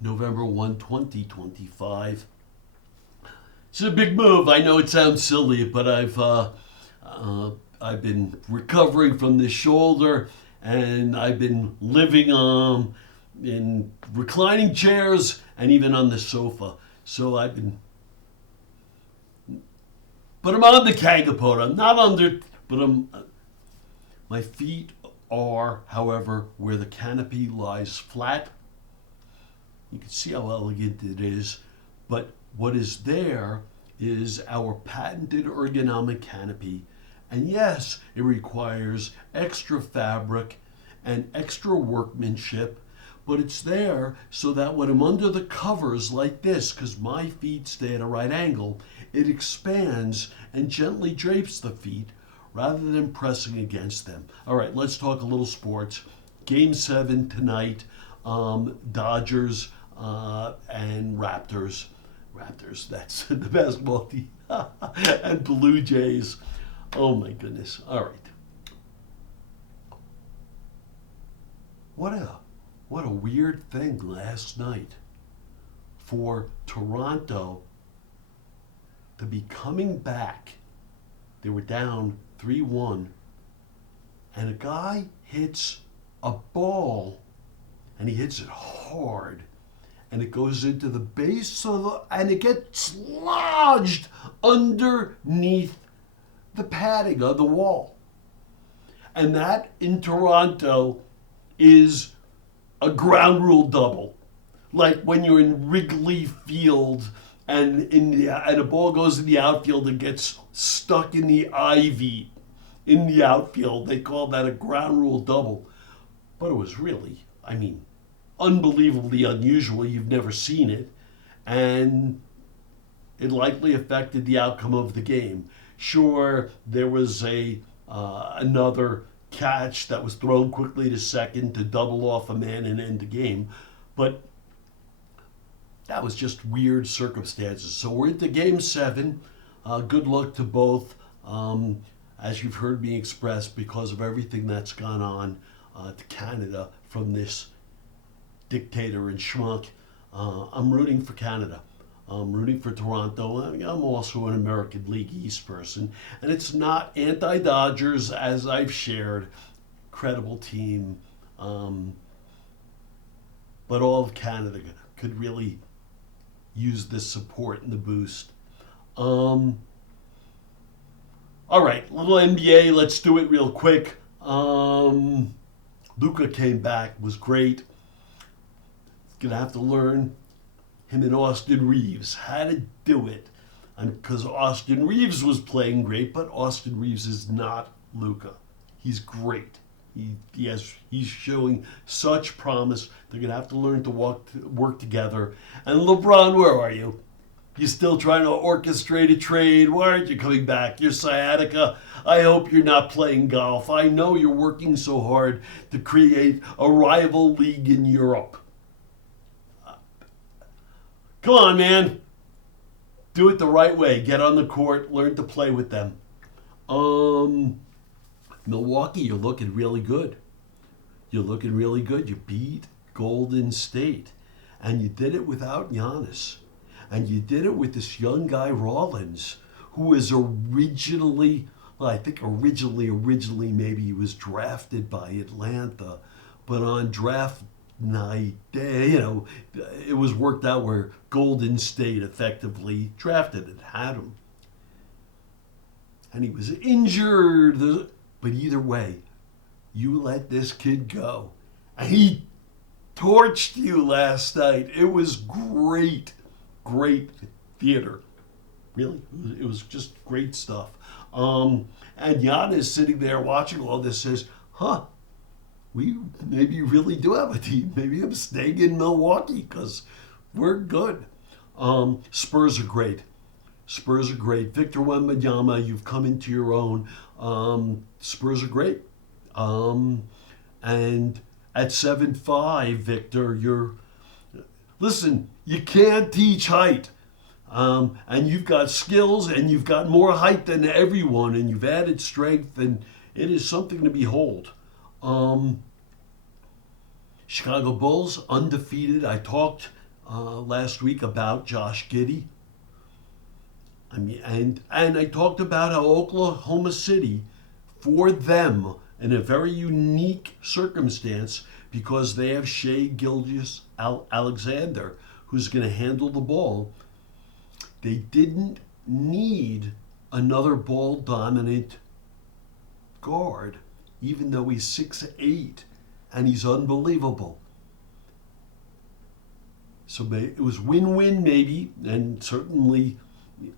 November 1, 2025. It's a big move. I know it sounds silly, but I've been recovering from this shoulder, and I've been living in reclining chairs and even on the sofa. So but I'm on the Kagapod. I'm not under, but my feet are, however, where the canopy lies flat. You can see how elegant it is, but what is there is our patented ergonomic canopy. And yes, it requires extra fabric and extra workmanship, but it's there so that when I'm under the covers like this, because my feet stay at a right angle, it expands and gently drapes the feet rather than pressing against them. All right, let's talk a little sports. Game 7 tonight, Dodgers and Raptors. Raptors, that's the basketball team. And Blue Jays. Oh my goodness. All right. What a weird thing last night for Toronto to be coming back. They were down 3-1, and a guy hits a ball, and he hits it hard, and it goes into the base and it gets lodged underneath the padding of the wall. And that in Toronto is a ground rule double. Like when you're in Wrigley Field and a ball goes in the outfield and gets stuck in the ivy in the outfield. They call that a ground rule double. But it was really, unbelievably unusual. You've never seen it. And it likely affected the outcome of the game. Sure, there was another catch that was thrown quickly to second to double off a man and end the game. But that was just weird circumstances. So we're into Game 7. Good luck to both. As you've heard me express, because of everything that's gone on to Canada from this dictator and schmuck, I'm rooting for Canada. I'm rooting for Toronto. I'm also an American League East person. And it's not anti-Dodgers, as I've shared. Credible team. But all of Canada could really use this support and the boost. All right, little NBA. Let's do it real quick. Luka came back, was great. Gonna have to learn him and Austin Reeves how to do it, and because Austin Reeves was playing great, but Austin Reeves is not Luka. He's great. He's showing such promise. They're gonna have to learn to work together. And LeBron, where are you? You still trying to orchestrate a trade? Why aren't you coming back? Your sciatica. I hope you're not playing golf. I know you're working so hard to create a rival league in Europe. Come on, man. Do it the right way. Get on the court. Learn to play with them. Milwaukee, you're looking really good. You're looking really good. You beat Golden State. And you did it without Giannis. And you did it with this young guy, Rollins, who was originally maybe he was drafted by Atlanta. But on draft night, it was worked out where Golden State effectively drafted and had him. And he was injured. But either way, you let this kid go. And he torched you last night. It was great. Great theater. Really. It was just great stuff. And Giannis sitting there watching all this says, we maybe really do have a team. Maybe I'm staying in Milwaukee because we're good. Spurs are great. Spurs are great. Victor Wembanyama, you've come into your own. Spurs are great. And at 7'5", Victor, listen, you can't teach height. And you've got skills and you've got more height than everyone and you've added strength and it is something to behold. Chicago Bulls, undefeated. I talked last week about Josh Giddey. I mean, and I talked about how Oklahoma City, for them, in a very unique circumstance, because they have Shea Alexander, who's going to handle the ball, they didn't need another ball dominant guard, even though he's 6'8", and he's unbelievable. So it was win-win maybe, and certainly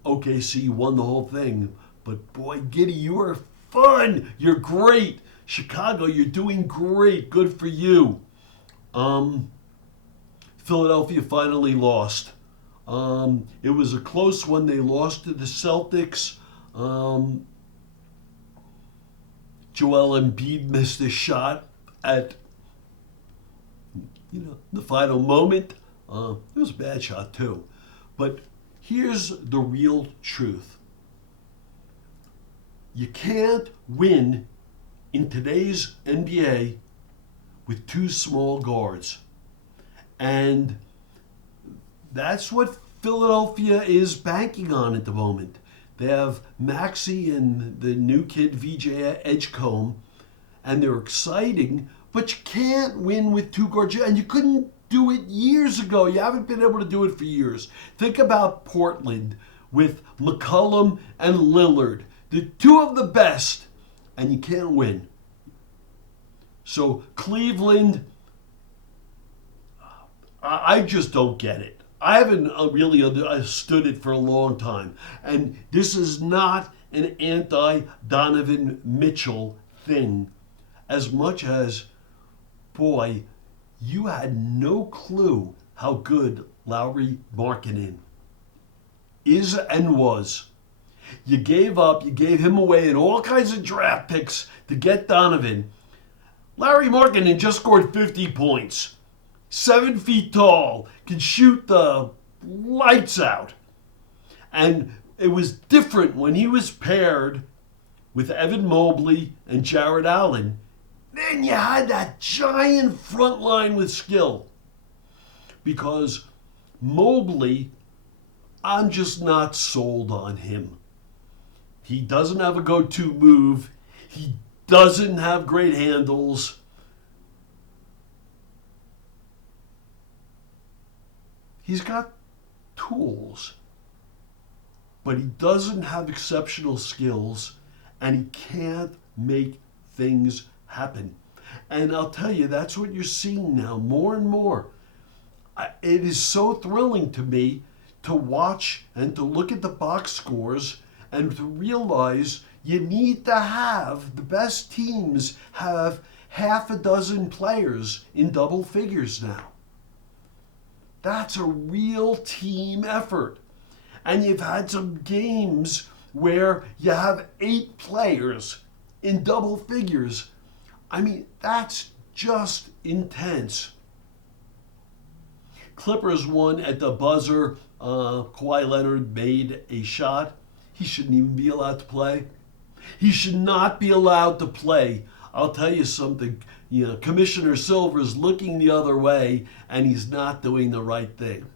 OKC won the whole thing. But boy, Giddey, you are fun. You're great. Chicago, you're doing great. Good for you. Philadelphia finally lost. It was a close one. They lost to the Celtics. Joel Embiid missed a shot at the final moment. It was a bad shot too. But here's the real truth. You can't win in today's NBA with two small guards. And that's what Philadelphia is banking on at the moment. They have Maxey and the new kid VJ Edgecombe, and they're exciting, but you can't win with two guards. And you couldn't do it years ago. You haven't been able to do it for years. Think about Portland with McCollum and Lillard, the two of the best, and you can't win. So Cleveland, I just don't get it. I haven't really understood it for a long time. And this is not an anti-Donovan Mitchell thing as much as, boy, you had no clue how good Lauri Markkanen is and was. You gave him away in all kinds of draft picks to get Donovan. Lauri Markkanen just scored 50 points. 7 feet tall, can shoot the lights out. And it was different when he was paired with Evan Mobley and Jared Allen. Then you had that giant front line with skill. Because Mobley, I'm just not sold on him. He doesn't have a go-to move. He doesn't have great handles. He's got tools, but he doesn't have exceptional skills, and he can't make things happen. And I'll tell you, that's what you're seeing now more and more. It is so thrilling to me to watch and to look at the box scores and to realize you need to have the best teams have half a dozen players in double figures now. That's a real team effort. And you've had some games where you have 8 players in double figures. I mean, that's just intense. Clippers won at the buzzer. Kawhi Leonard made a shot. He shouldn't even be allowed to play. He should not be allowed to play. I'll tell you something. Commissioner Silver is looking the other way, and he's not doing the right thing.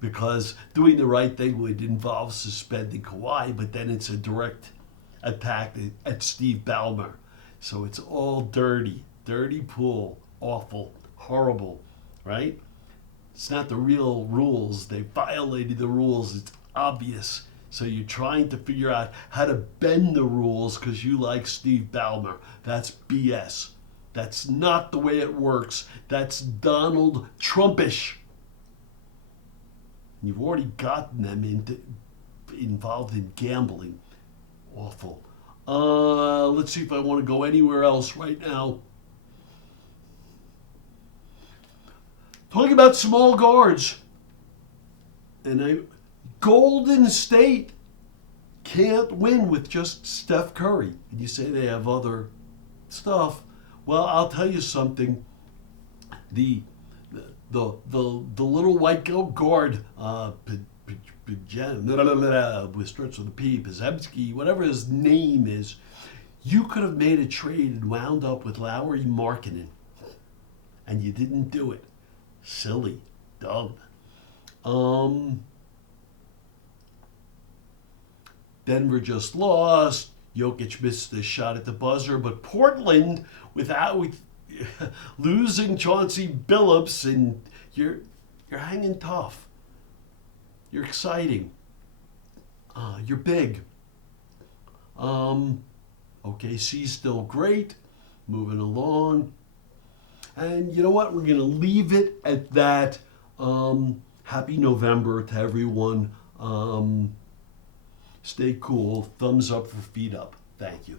Because doing the right thing would involve suspending Kawhi, but then it's a direct attack at Steve Ballmer. So it's all dirty pool, awful, horrible, right? It's not the real rules. They violated the rules. It's obvious. So you're trying to figure out how to bend the rules because you like Steve Ballmer. That's BS. That's not the way it works. That's Donald Trumpish. You've already gotten them involved in gambling. Awful. Let's see if I want to go anywhere else right now. Talking about small guards. Golden State can't win with just Steph Curry. And you say they have other stuff. Well, I'll tell you something. The little white guard, with starts with a P, Pazemski, whatever his name is, you could have made a trade and wound up with Lauri Markkanen, and you didn't do it. Silly, dumb. Denver just lost. Jokic missed the shot at the buzzer, but Portland, without losing Chauncey Billups, and you're hanging tough. You're exciting. You're big. OKC's still great. Moving along. And you know what? We're going to leave it at that. Happy November to everyone. Stay cool. Thumbs up for feet up. Thank you.